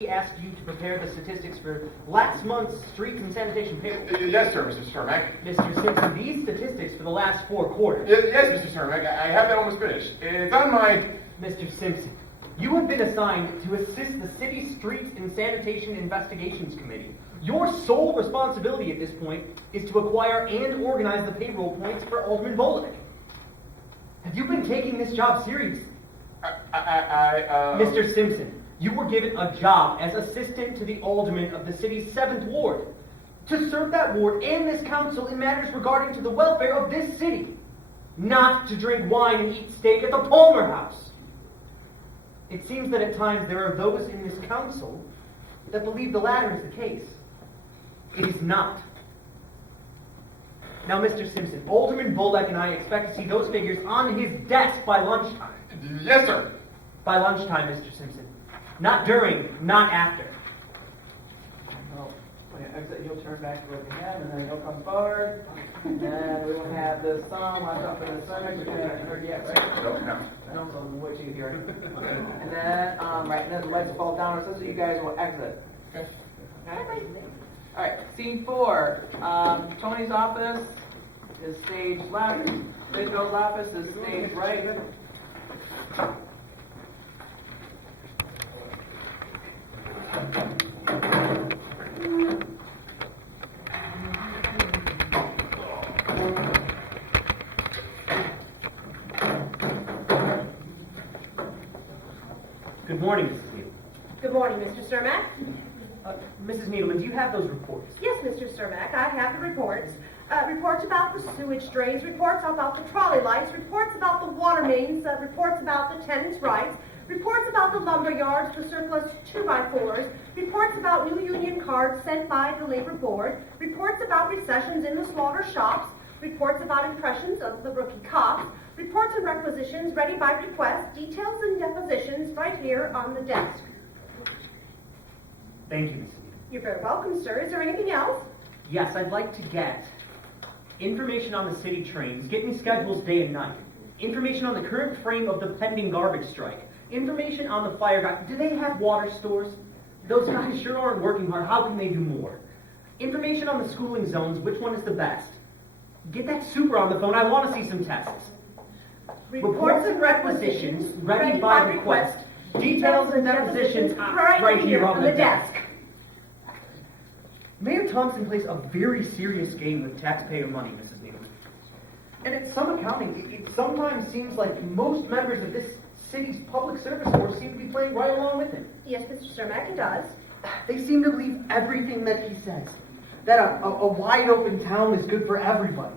He asked you to prepare the statistics for last month's streets and sanitation payroll. Yes, sir, Mr. Cermak. Mr. Simpson, these statistics for the last 4 quarters. Yes, Mr. Cermak. I have that almost finished. It's on my... Mr. Simpson, you have been assigned to assist the City Streets and Sanitation Investigations Committee. Your sole responsibility at this point is to acquire and organize the payroll points for Alderman Bolek. Have you been taking this job seriously? Mr. Simpson, you were given a job as assistant to the alderman of the city's 7th ward to serve that ward and this council in matters regarding to the welfare of this city, not to drink wine and eat steak at the Palmer House. It seems that at times there are those in this council that believe the latter is the case. It is not. Now, Mr. Simpson, Alderman Bolek and I expect to see those figures on his desk by lunchtime. Yes, sir. By lunchtime, Mr. Simpson. Not during, not after. Well, when you exit, you'll turn back to looking at him, and then you'll come forward, and then we will have this song, watch out for the sermon, which you haven't heard yet, right? No. No, so what you hear. And then, right, and then the lights fall down, so you guys will exit. Okay. Okay? Alright, scene 4. Tony's office is stage left, Big Bill's office is stage right. Good morning, Mrs. Needleman. Good morning, Mr. Cermak. Mrs. Needleman, do you have those reports? Yes, Mr. Cermak, I have the reports. Reports about the sewage drains, reports about the trolley lights, reports about the water mains, reports about the tenants' rights, reports about the lumber yards, the surplus 2x4s, reports about new union cards sent by the labor board, reports about recessions in the slaughter shops, reports about impressions of the rookie cops, reports and requisitions ready by request, details and depositions right here on the desk. Thank you, Mrs. Needleman. You're very welcome, sir. Is there anything else? Yes, I'd like to get information on the city trains, get me schedules day and night, information on the current frame of the pending garbage strike, information on the fire guy. Do they have water stores? Those guys sure aren't working hard. How can they do more? Information on the schooling zones, which one is the best? Get that super on the phone. I want to see some tests. Reports and requisitions ready by request. Details and depositions right here on the desk. Mayor Thompson plays a very serious game with taxpayer money, Mrs. Needleman. And at some accounting, it sometimes seems like most members of this city's public service force seem to be playing right along with him. Yes, Mr. Cermak, it does. They seem to believe everything that he says. That a wide open town is good for everybody.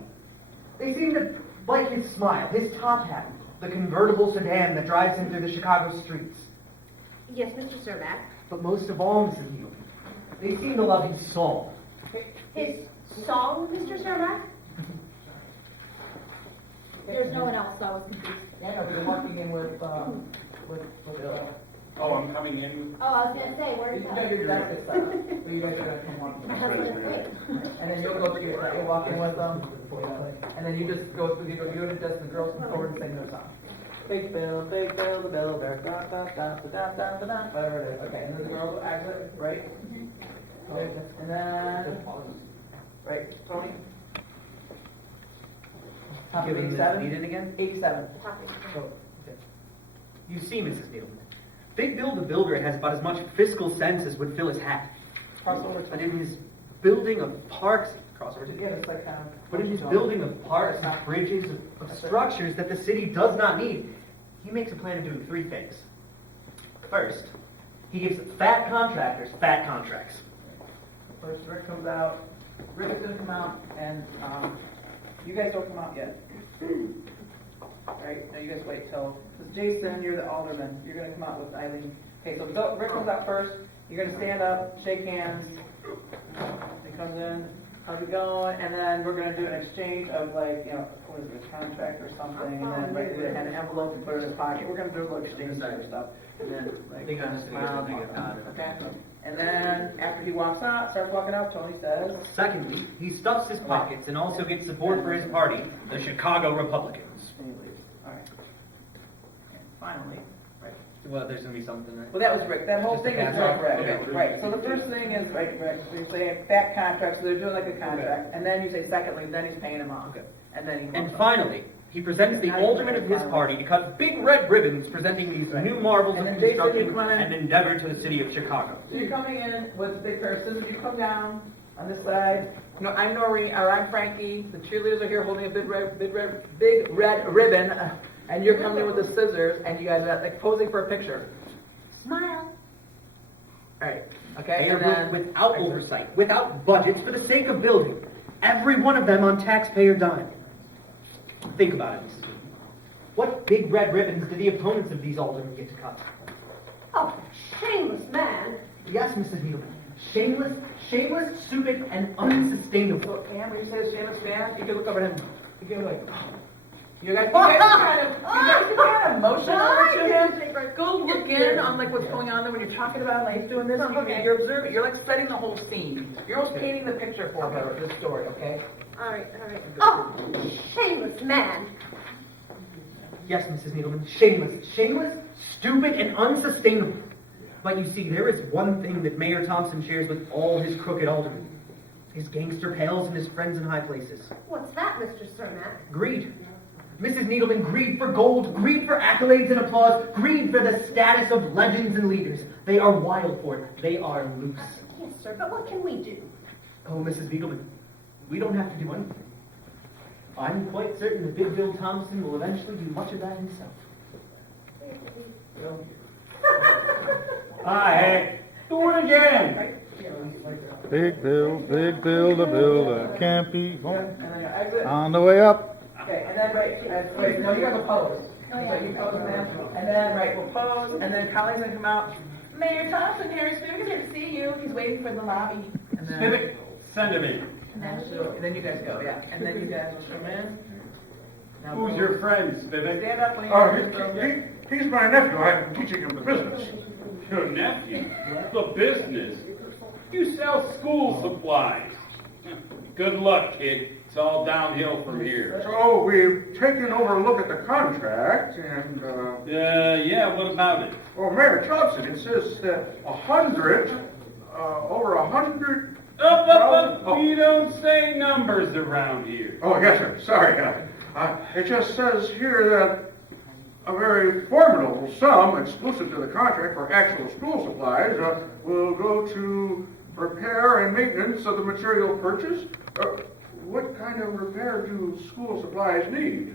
They seem to like his smile, his top hat, the convertible sedan that drives him through the Chicago streets. Yes, Mr. Cermak. But most of all, Mrs. Needleman, they seem to love his song. His song, Mr. Cermak? There's no one else, so I was confused. Yeah, no, you're walking in with Oh, I'm coming in. Oh, I was gonna say, where is you know that? your desk is set up, so you guys are gonna come walking. I was gonna wait. And then you'll go to your, you'll walk in with them, and then you just go through, you go to the desk, and the girls come forward and sing their song. Big Bill, the builder, da da da da da da da, whatever it is. Okay, and then the girls will exit, right? Okay, and then, right, Tony? Top of Give him this 87? lead in again. 87. You see, Mrs. Needleman, Big Bill the Builder has about as much fiscal sense as would fill his hat. Crossover. But in his building of parks, Yeah, it's like kind of. but in his building of parks and bridges, of structures that the city does not need, he makes a plan of doing 3 things. First, he gives fat contractors fat contracts. First, Rick comes out. Rick is gonna come out, and you guys don't come out yet. Right? Now you guys wait till. Because Jason, you're the alderman. You're gonna come out with Eileen. Okay, so Rick comes out first. You're gonna stand up, shake hands. He comes in. How's it going? And then we're gonna do an exchange of like, you know, what is it, a contract or something, and then right, and an envelope and put it in his pocket. We're gonna do a little exchange of stuff, and then like. They got us smile, together. They got it. Okay. And then after he walks out, starts walking out, Tony says. Secondly, he stuffs his pockets and also gets support for his party, the Chicago Republicans. And he leaves. All right. And finally, right. Well, there's gonna be something, right? Well, that was Rick, that whole Just the thing is contract? Rick, Okay. right, so the first thing is, right, so you're saying back contract, so they're doing like a contract, and then you say secondly, then he's paying him off. Okay. And then he. And finally, he presents the alderman of his party to cut big red ribbons presenting these new marvels And of then Jason, you construction come in. and endeavor to the city of Chicago. So you're coming in with a big pair of scissors, you come down on this side. No, I'm Noreen, or I'm Frankie, the cheerleaders are here holding a big red ribbon, and you're coming in with the scissors, and you guys are like posing for a picture. Smile. Alright, okay, Mayor and then. without oversight, without budgets, for the sake of building, every one of them on taxpayer dime. Think about it, Mrs. Lee. What big red ribbons do the opponents of these aldermen get to cut? Oh, shameless man. Yes, Mrs. Needleman. Shameless, stupid, and unsustainable. So, Ann, when you say the shameless man, you can look over at him. You can like, you guys kind of emotional to him. Go look in on like what's going on there when you're talking about like he's doing this. You're observing. You're like setting the whole scene. You're almost painting the picture for her. This story, okay? All right. Oh, shameless man. Yes, Mrs. Needleman. Shameless, stupid, and unsustainable. But you see, there is one thing that Mayor Thompson shares with all his crooked aldermen. His gangster pals and his friends in high places. What's that, Mr. Cermak? Greed. Mrs. Needleman, greed for gold, greed for accolades and applause, greed for the status of legends and leaders. They are wild for it. They are loose. Yes, sir, but what can we do? Oh, Mrs. Needleman, we don't have to do anything. I'm quite certain that Big Bill Thompson will eventually do much of that himself. Hey, do it again. Big Bill, the bill that can't be And then you exit. on the way up. Okay, and then right, no, you guys will pose. So you pose and then right, we'll pose, and then Colleen's gonna come out. Mayor Thompson, Harry Spivak's here to see you. He's waiting for the lobby. And then, Civic, send him in. and then you guys go, yeah. And then you guys will come in. Now Who's go. your friend, Civic? Stand up when Oh, you're he's my nephew. I'm teaching him the business. Your nephew? The business? You sell school supplies. Good luck, kid. It's all downhill from here. So we've taken over a look at the contract, and Yeah, what about it? well, Mayor Thompson, it says that over 100. Up. Oh. We don't say numbers around here. Oh, yes, sir. Sorry. It just says here that a very formidable sum, exclusive to the contract for actual school supplies, will go to repair and maintenance of the material purchased. What kind of repair do school supplies need?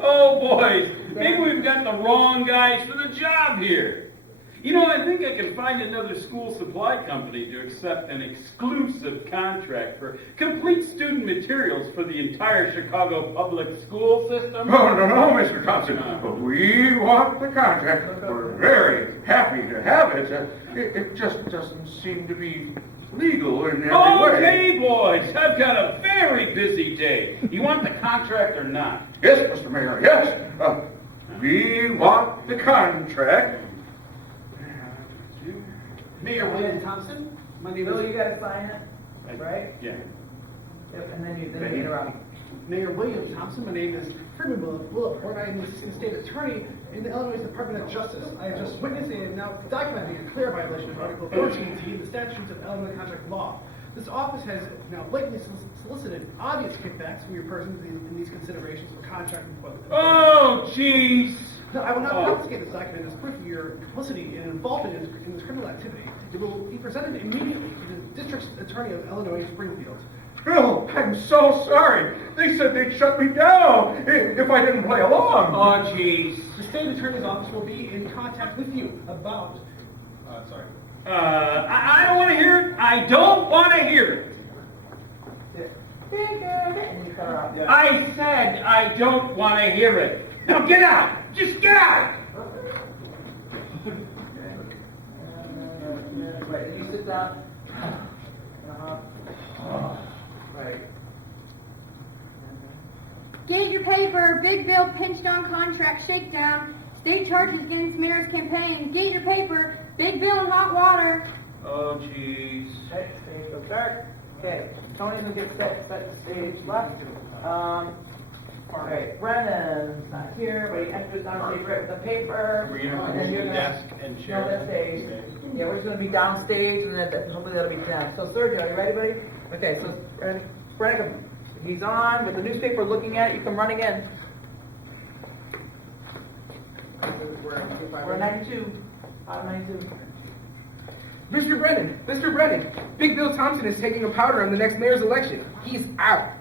Oh, boys, maybe we've got the wrong guys for the job here. You know, I think I can find another school supply company to accept an exclusive contract for complete student materials for the entire Chicago public school system. Oh, no, Mr. Thompson. We want the contract. We're very happy to have it. It just doesn't seem to be legal in every way. Okay, boys, I've got a very busy day. You want the contract or not? Yes, Mr. Mayor, yes. We want the contract. Mayor William Thompson, my name Bill, is you gotta sign it, right? Yeah. Yep, and then you interrupt. Mayor William Thompson. My name is Freeman Williport. I am the Assistant State Attorney in the Illinois Department of Justice. I have just witnessed and now documenting a clear violation of Article 14T of the statutes of Illinois contract law. This office has now blatantly solicited obvious kickbacks from your persons in these considerations for contract employment. Oh, jeez. No, I will not confiscate this document as proof of your complicity and involvement in this criminal activity. It will be presented immediately to the District Attorney of Illinois Springfield. Bill, I'm so sorry. They said they'd shut me down if I didn't play along. Oh, jeez. The State Attorney's Office will be in contact with you about... I don't want to hear it. I don't want to hear it. And you cut her off. I said I don't want to hear it. Now get out. Just get out. Right, then you sit down. Right. Get your paper. Big Bill pinched on contract shakedown. State charges against mayor's campaign. Get your paper. Big Bill in hot water. Oh, jeez. Okay, stage go start. Okay, Tony's gonna get set the stage left. All right, Brennan's not here, but he enters on stage right with the paper. We're gonna and then you're remove gonna- desk and No, chair. that's stage. Yeah, we're just gonna be downstage, and then hopefully that'll be done. So Sergio, are you ready, buddy? Okay, so Brennan, he's on with the newspaper looking at it. You come running in. We're 92. 92. Mr. Brennan, Big Bill Thompson is taking a powder on the next mayor's election. He's out.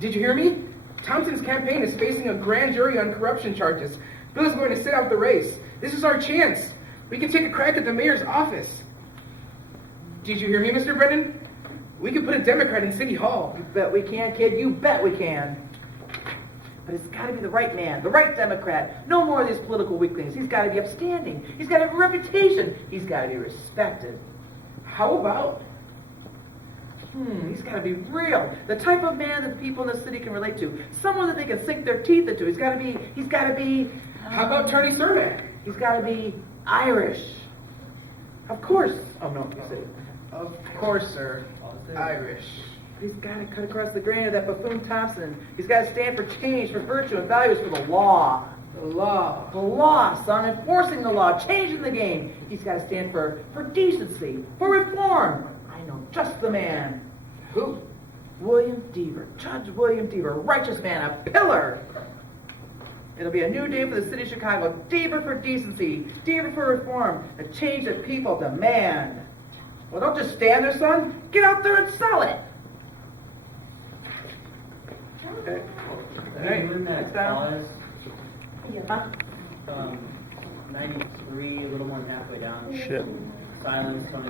Did you hear me? Thompson's campaign is facing a grand jury on corruption charges. Bill is going to sit out the race. This is our chance. We can take a crack at the mayor's office. Did you hear me, Mr. Brennan? We can put a Democrat in City Hall. You bet we can, kid. You bet we can. But it's got to be the right man, the right Democrat. No more of these political weaklings. He's got to be upstanding. He's got to have a reputation. He's got to be respected. How about? He's got to be real. The type of man that the people in the city can relate to. Someone that they can sink their teeth into. He's got to be. How about Tony Cermak? He's got to be Irish. Of course. Oh no, you said it. Of course, sir. Irish. He's got to cut across the grain of that buffoon Thompson. He's got to stand for change, for virtue, and values, for the law. The law. The law, son, enforcing the law, changing the game. He's got to stand for decency, for reform. I know just the man. Who? William Deaver, Judge William Deaver, righteous man, a pillar. It'll be a new day for the city of Chicago. Deaver for decency, Deaver for reform, a change that people demand. Well, don't just stand there, son. Get out there and sell it. Okay. All right, next down. Huh? 93, a little more than halfway down. Shit. Silence, Tony.